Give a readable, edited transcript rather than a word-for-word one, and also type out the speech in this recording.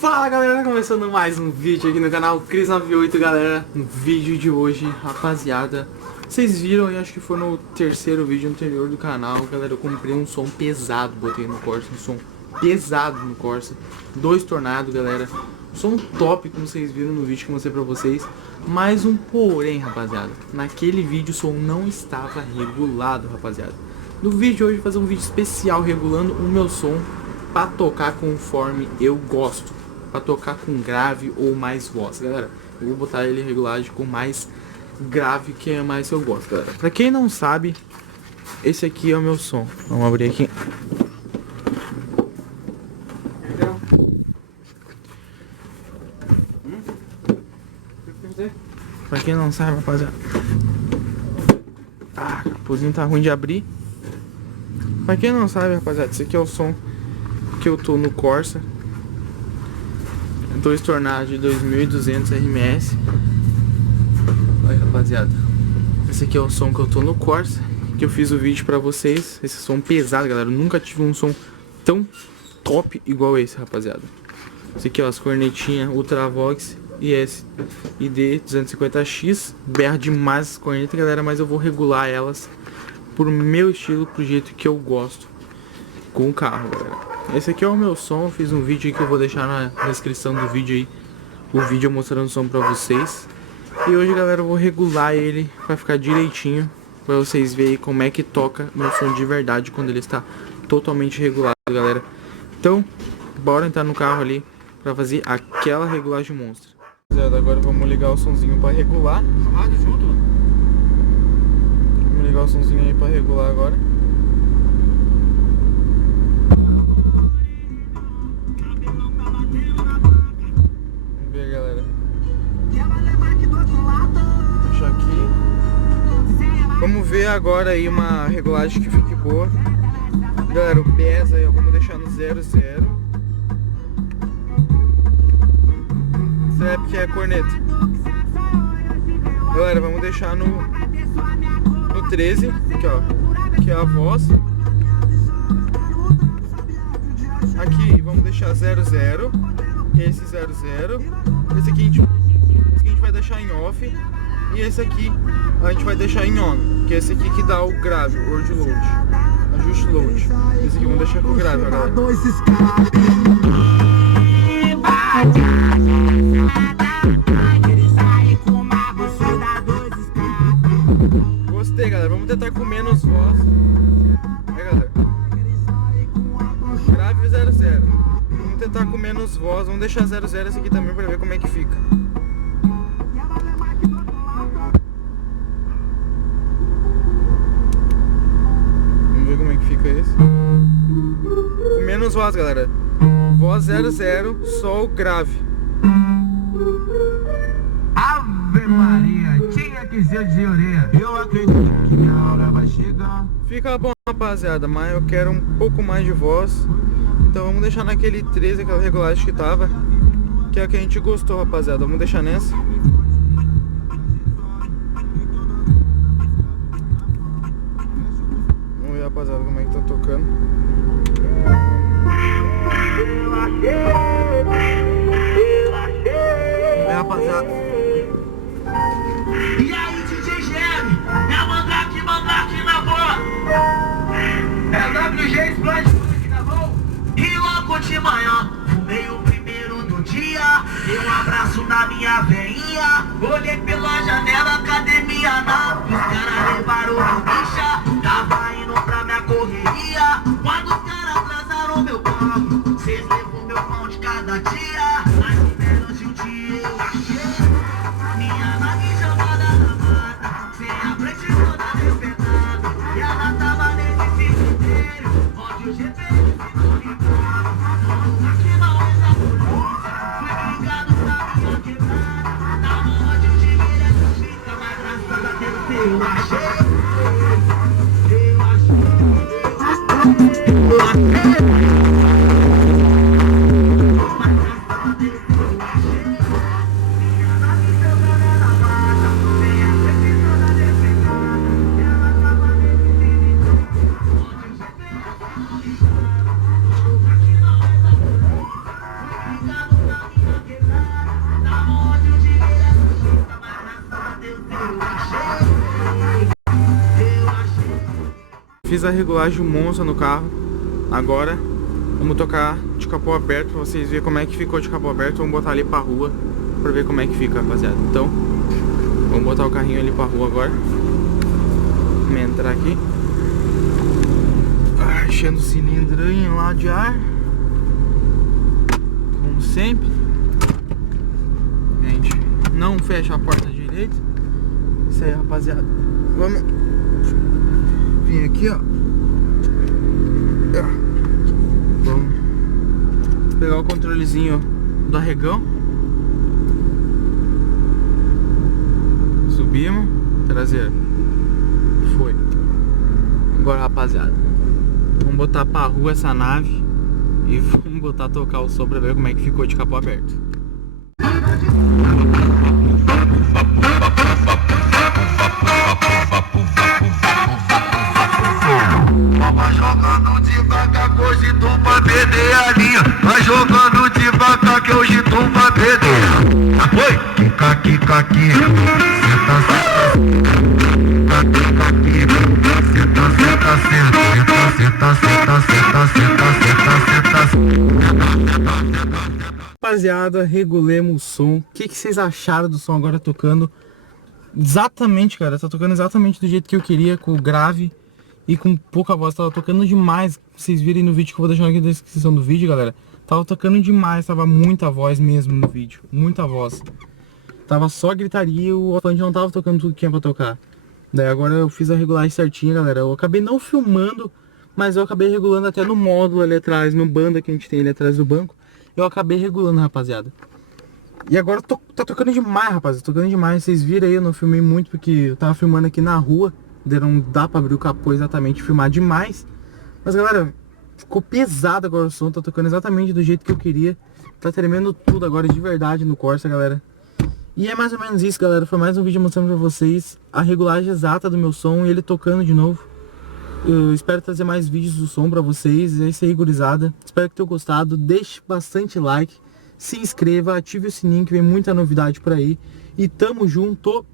Fala galera, começando mais um vídeo aqui no canal Cris98, galera. No vídeo de hoje, rapaziada, vocês viram, eu acho que foi no terceiro vídeo anterior do canal, galera, eu comprei um som pesado, botei no Corsa, um som pesado no Corsa, 2 tornados, galera, som top, como vocês viram no vídeo que eu mostrei pra vocês, mas um porém, rapaziada, naquele vídeo o som não estava regulado, rapaziada. No vídeo de hoje eu vou fazer um vídeo especial regulando o meu som pra tocar conforme eu gosto, pra tocar com grave ou mais voz, galera. Eu vou botar ele em regulagem com mais grave, que é mais que eu gosto, galera. Pra quem não sabe, esse aqui é o meu som. Vamos abrir aqui. Pra quem não sabe, rapaziada, o capuzinho tá ruim de abrir. Pra quem não sabe, rapaziada, esse aqui é o som que eu tô no Corsa, 2 tornados de 2200 RMS. Olha, rapaziada, esse aqui é o som que eu tô no Corsa, que eu fiz o vídeo pra vocês. Esse som pesado, galera, eu nunca tive um som tão top igual esse, rapaziada. Esse aqui, ó, as cornetinhas Ultravox IS ID 250X, berra demais as cornetas, galera, mas eu vou regular elas pro meu estilo, pro jeito que eu gosto com o carro, galera. Esse aqui é o meu som, eu fiz um vídeo aí que eu vou deixar na descrição do vídeo aí, o vídeo mostrando o som pra vocês. E hoje, galera, eu vou regular ele pra ficar direitinho, pra vocês verem como é que toca meu som de verdade quando ele está totalmente regulado, galera. Então, bora entrar no carro ali pra fazer aquela regulagem monstra. Agora vamos ligar o somzinho pra regular. Vamos ligar o somzinho aí pra regular agora. Vamos ver, galera. Deixa aqui. Vamos ver agora aí uma regulagem que fique boa. Galera, o PES aí, ó, vamos deixar no 00. Strap, que é a corneta. Galera, vamos deixar no 13, aqui ó, que é a voz. Aqui vamos deixar 00, esse 00. Esse aqui a gente vai deixar em off. E esse aqui a gente vai deixar em on, que é esse aqui que dá o grave, o word load, ajuste load. Esse aqui vamos deixar com o grave, galera. Gostei, galera, vamos tentar com menos voz. Galera, grave 00. Vamos tentar com menos voz. Vamos deixar 00 esse aqui também pra ver como é que fica. Vamos ver como é que fica esse. Com menos voz, galera. Voz 00, só o grave. Ave Maria, tinha que ser de orelha. Eu acredito que minha hora vai chegar. Fica bom, rapaziada, mas eu quero um pouco mais de voz. Então vamos deixar naquele 13, aquela regulagem que tava, que é a que a gente gostou, rapaziada. Vamos deixar nessa. Vamos ver, rapaziada, como é que tá tocando. É, rapaziada. E aí, DJ GM, é mandrake na voz. É WG Explode, tá bom? E logo de manhã, fumei o primeiro do dia. Dei um abraço na minha veinha. Olhei pela janela, academia na. Os caras levaram o bicha. Tava indo pra minha correria. Quando os caras atrasaram meu carro, cês levou meu pão de cada dia. Mais ou menos de um dia eu achei minha nave chamada na mata, sem a frente toda arrebentada. E ela tava nesse cemitério, onde o GPS ficou ligado. No lugar que não é da polícia, fui ligado pra minha quebrada. Tava onde o dinheiro fica, mas graças a Deus eu achei. Obrigado. Fiz a regulagem monstra no carro. Agora vamos tocar de capô aberto pra vocês verem como é que ficou de capô aberto. Vamos botar ali pra rua pra ver como é que fica, rapaziada. Então, vamos botar o carrinho ali pra rua agora. Vamos entrar aqui. Enchendo o cilindrinho lá de ar. Como sempre. A gente não fecha a porta direito. Isso aí, rapaziada. Vamos vir aqui, ó. Vamos pegar o controlezinho do arregão. Subimos. Traseira. Foi. Agora, rapaziada, vamos botar pra rua essa nave e vamos botar a tocar o som pra ver como é que ficou de capô aberto. Vai jogando devagar que hoje tu vai perder a linha. Vai jogando devagar que hoje tu vai perder. Oi! Kika, kika, kika. Senta, senta, aqui. Senta, senta, senta. Senta, senta, senta, senta, senta, senta. Rapaziada, regulemos o som. O que vocês acharam do som agora tocando? Exatamente, cara. Tá tocando exatamente do jeito que eu queria, com o grave e com pouca voz. Tava tocando demais. Vocês virem no vídeo que eu vou deixar aqui na descrição do vídeo, galera. Tava tocando demais, tava muita voz mesmo no vídeo. Muita voz. Tava só gritaria e o alto-falante não tava tocando tudo que tinha pra tocar. Daí agora eu fiz a regulagem certinha, galera. Eu acabei não filmando, mas eu acabei regulando até no módulo ali atrás, no banda que a gente tem ali atrás do banco. Eu acabei regulando, rapaziada. E agora tá tocando demais, rapaziada. Tocando demais. Vocês viram aí, eu não filmei muito porque eu tava filmando aqui na rua. Não dá pra abrir o capô exatamente, filmar demais. Mas, galera, ficou pesado agora o som. Tá tocando exatamente do jeito que eu queria. Tá tremendo tudo agora de verdade no Corsa, galera. E é mais ou menos isso, galera. Foi mais um vídeo mostrando pra vocês a regulagem exata do meu som e ele tocando de novo. Eu espero trazer mais vídeos do som pra vocês. É isso aí, gurizada. Espero que tenham gostado. Deixe bastante like. Se inscreva, ative o sininho que vem muita novidade por aí. E tamo junto.